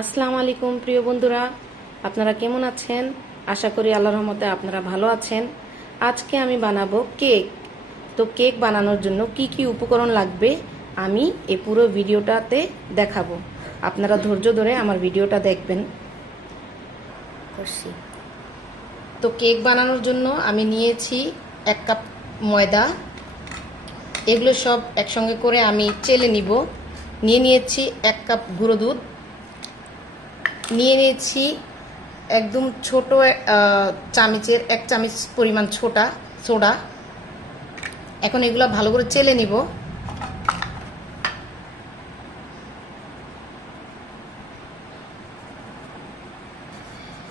আসসালামু আলাইকুম প্রিয় বন্ধুরা। আপনারা কেমন আছেন? আশা করি আল্লাহর রহমতে আপনারা ভালো আছেন। আজকে আমি বানাবো কেক। তো কেক বানানোর জন্য কি কি উপকরণ লাগবে আমি এই পুরো ভিডিওটাতে দেখাবো। আপনারা ধৈর্য ধরে আমার ভিডিওটা দেখবেন। তো কেক বানানোর জন্য আমি নিয়েছি এক কাপ ময়দা এগুলো সব একসঙ্গে করে আমি চেলে নিব। নিয়ে নিয়েছি এক কাপ গুঁড়ো দুধ। নিয়ে নিয়েছি একদম ছোট চামচের, এক চামচ পরিমাণ ছোটা, সোডা। এখন এগুলো ভালো করে চেলে নিব।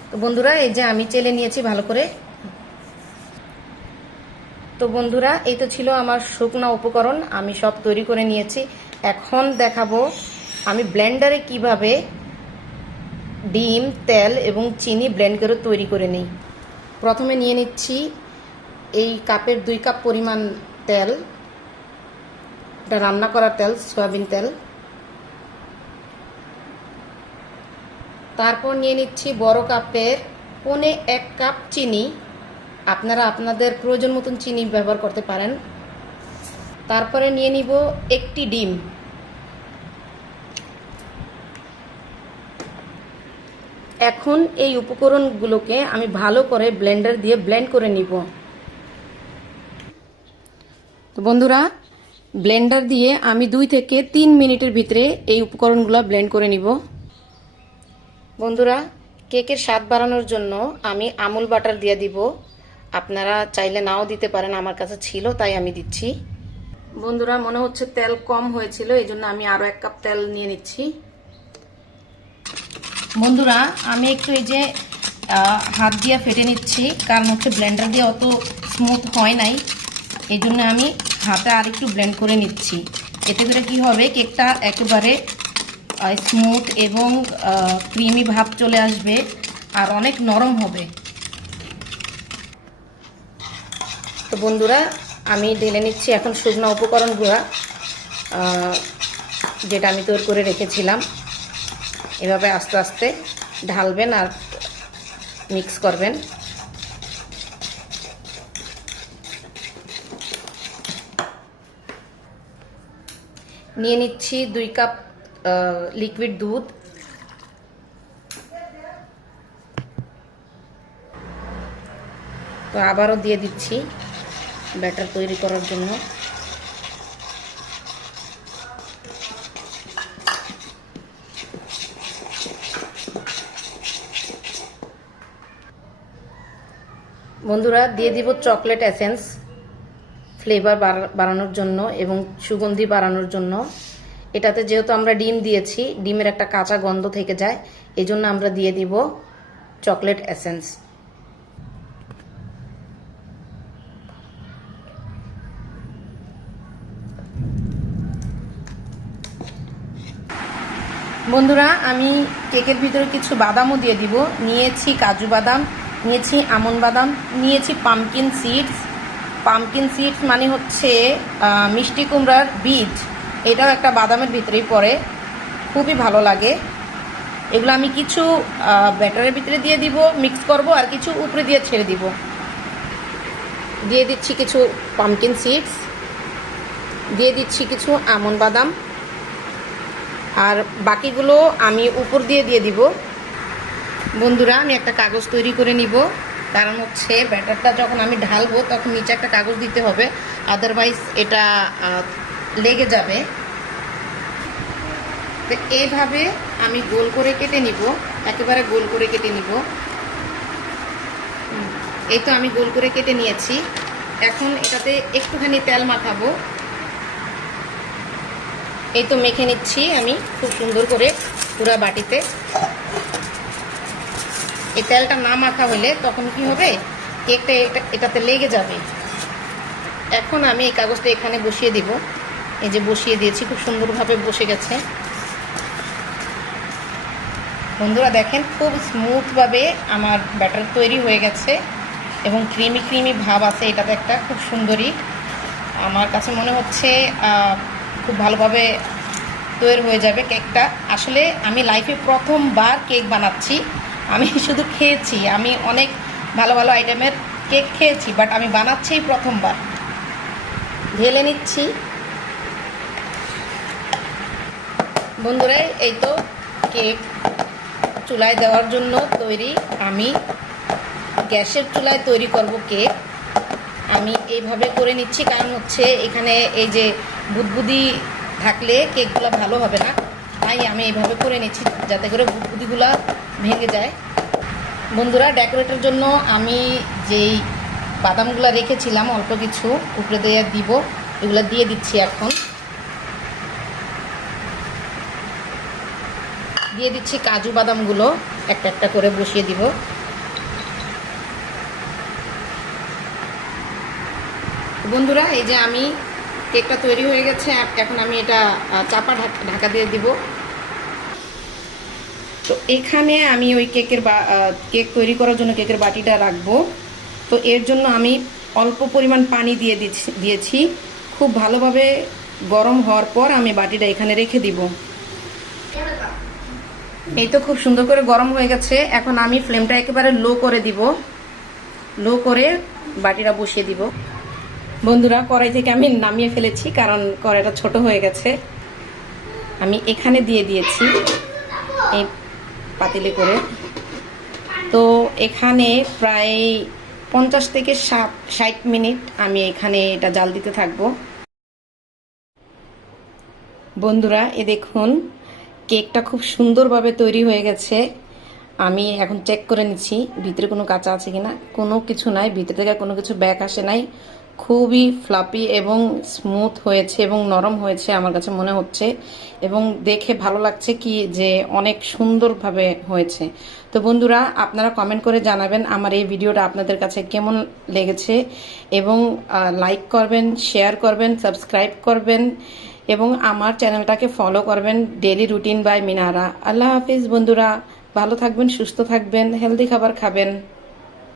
তো বন্ধুরা, এই যে আমি চেলে নিয়েছি ভালো করে। তো বন্ধুরা, এই তো ছিল আমার শুকনা উপকরণ। আমি সব তৈরি করে নিয়েছি। এখন দেখাবো আমি ব্লেন্ডারে কীভাবে ডিম, তেল এবং চিনি ব্লেন্ড করে তৈরি করে নিই। প্রথমে নিয়ে নিচ্ছি এই কাপের দুই কাপ পরিমাণ তেল, এটা রান্না করা তেল, সয়াবিন তেল। তারপর নিয়ে নিচ্ছি বড় কাপের, পনে এক কাপ চিনি। আপনারা আপনাদের প্রয়োজন মতন চিনি ব্যবহার করতে পারেন। তারপরে নিয়ে নিব একটি ডিম। এখন এই উপকরণগুলোকে আমি ভালো করে ব্লেন্ডার দিয়ে ব্লেন্ড করে নিব। তো বন্ধুরা, ব্লেন্ডার দিয়ে আমি দুই থেকে তিন মিনিটের ভিতরে এই উপকরণগুলো ব্লেন্ড করে নিব। বন্ধুরা, কেকের স্বাদ বাড়ানোর জন্য আমি আমুল বাটার দিয়ে দিব। আপনারা চাইলে নাও দিতে পারেন, আমার কাছে ছিল, তাই আমি দিচ্ছি। বন্ধুরা, মনে হচ্ছে তেল কম হয়েছিল, এই জন্য আমি আরও এক কাপ তেল নিয়ে নিচ্ছি। বন্ধুরা, আমি একটু এই যে হাত দিয়ে ফেটে নিচ্ছি, কারণ হচ্ছে ব্লেন্ডার দিয়ে অত স্মুথ হয় নাই। এই জন্য আমি হাতে আর একটু ব্লেন্ড করে নিচ্ছি। এতে করে কি হবে, কেকটা একেবারে স্মুথ এবং ক্রিমি ভাব চলে আসবে, আর অনেক নরম হবে। তো বন্ধুরা, আমি ঢেলে নিচ্ছি এখন শুকনো উপকরণগুলো যেটা আমি তৈরি করে রেখেছিলাম। এভাবে আস্তে আস্তে ঢালবেন আর মিক্স করবেন। নিয়ে নিচ্ছি দুই কাপ লিকুইড দুধ। তো আবারও দিয়ে দিচ্ছি। ব্যাটার তৈরি করার জন্য। বন্ধুরা, দিয়ে দিব চকলেট এসেন্স ফ্লেভার বাড়ানোর জন্য এবং সুগন্ধি বাড়ানোর জন্য। এটাতে যেহেতু আমরা ডিম দিয়েছি, ডিমের একটা কাঁচা গন্ধ থেকে যায় এই জন্য আমরা দিয়ে দিব চকলেট এসেন্স বন্ধুরা, আমি কেকের ভিতরে কিছু বাদামও দিয়ে দিব। নিয়েছি কাজু বাদাম, নিয়েছি আমন বাদাম, নিয়েছি পামকিন সিডস পামকিন সিডস মানে হচ্ছে মিষ্টি কুমড়ার বীজ। এটাও একটা বাদামের ভিতরেই পড়ে। খুবই ভালো লাগে। এগুলো আমি কিছু ব্যাটারের ভিতরে দিয়ে দিব মিক্স করব, আর কিছু উপরে দিয়ে ছেড়ে দিব। দিয়ে দিচ্ছি কিছু পামকিন সিডস দিয়ে দিচ্ছি কিছু আমন বাদাম। আর বাকিগুলো আমি উপর দিয়ে দিয়ে দিব। বন্ধুরা, আমি একটা কাগজ তৈরি করে নিব। কারণ হচ্ছে ব্যাটারটা যখন আমি ঢালবো তখন নিচে একটা কাগজ দিতে হবে। আদারওয়াইজ এটা লেগে যাবে। তো এইভাবে আমি গোল করে কেটে নিব। একেবারে গোল করে কেটে নিব। এই তো আমি গোল করে কেটে নিয়েছি। এখন এটাতে একটুখানি তেল মাখাবো। এই তো মেখে নিচ্ছি আমি, খুব সুন্দর করে পুরা বাটিতে। এই তেলটা না মাখা হলে তখন কি হবে? কেকটা এটা, এটাতে লেগে যাবে। এখন আমি এই কাগজটা এখানে বসিয়ে দিব। এই যে বসিয়ে দিয়েছি, খুব সুন্দরভাবে বসে গেছে। বন্ধুরা দেখেন, খুব স্মুথভাবে আমার ব্যাটার তৈরি হয়ে গেছে এবং ক্রিমি ক্রিমি ভাব আছে এটাতে একটা, খুব সুন্দরই। আমার কাছে মনে হচ্ছে খুব ভালোভাবে তৈরি হয়ে যাবে কেকটা। আসলে আমি লাইফে প্রথমবার কেক বানাচ্ছি। আমি শুধু খেয়েছি। আমি অনেক ভালো ভালো আইটেমের কেক খেয়েছি, বাট আমি বানাচ্ছি প্রথমবার। ঢেলে নিচ্ছি। বন্ধুরা, এই তো কেক চুলায় দেওয়ার জন্য তৈরি। আমি গ্যাসের চুলায় তৈরি করব কেক। আমি এইভাবে করে নিচ্ছি, কারণ হচ্ছে এখানে এই যে বুদবুদি থাকলে কেকগুলো ভালো হবে না। তাই আমি এইভাবে করে নিচ্ছি, যাতে করে বুদবুদিগুলো ভেঙে যায়। বন্ধুরা, ডেকোরেটের জন্য আমি যেই বাদামগুলো রেখেছিলাম, অল্প কিছু উপরে দিয়ে দিব, এগুলো দিয়ে দিচ্ছি এখন। দিয়ে দিচ্ছি কাজু বাদামগুলো, একটা একটা করে বসিয়ে দিব। বন্ধুরা, এই যে আমি কেকটা তৈরি হয়ে গেছে এখন আমি এটা চাপা ঢাক- দিয়ে দিব। তো এখানে আমি ওই কেকের বা কেক তৈরি করার জন্য কেকের বাটিটা রাখব। তো এর জন্য আমি অল্প পরিমাণ পানি দিয়ে দিয়েছি। খুব ভালোভাবে গরম হওয়ার পর আমি বাটিটা এখানে রেখে দিব। এই তো খুব সুন্দর করে গরম হয়ে গেছে। এখন আমি ফ্লেমটা একেবারে লো করে দিব। লো করে বাটিটা বসিয়ে দিব। বন্ধুরা, কড়াই থেকে আমি নামিয়ে ফেলেছি কারণ কড়াইটা ছোট হয়ে গেছে। আমি এখানে দিয়ে দিয়েছি এই পাতিলে করে। তো এখানে প্রায় পঞ্চাশ থেকে ষাট ষাট মিনিট আমি এখানে এটা জাল দিতে থাকব। বন্ধুরা, এ দেখুন, কেকটা খুব সুন্দরভাবে তৈরি হয়ে গেছে। আমি এখন চেক করে নিচ্ছি, ভিতরে কোনো কাঁচা আছে কিনা? কোনো কিছু নাই, ভিতরে থেকে কোনো কিছু ব্যাক আসে নাই। খুবই ফ্লাপি এবং স্মুথ হয়েছে এবং নরম হয়েছে আমার কাছে মনে হচ্ছে। এবং দেখে ভালো লাগছে কি যে অনেক সুন্দরভাবে হয়েছে। তো বন্ধুরা, আপনারা কমেন্ট করে জানাবেন আমার এই ভিডিওটা আপনাদের কাছে কেমন লেগেছে এবং লাইক করবেন শেয়ার করবেন সাবস্ক্রাইব করবেন এবং আমার চ্যানেলটাকে ফলো করবেন ডেলি রুটিন বাই মিনারা আল্লাহ হাফিজ বন্ধুরা, ভালো থাকবেন, সুস্থ থাকবেন হেলদি খাবার খাবেন।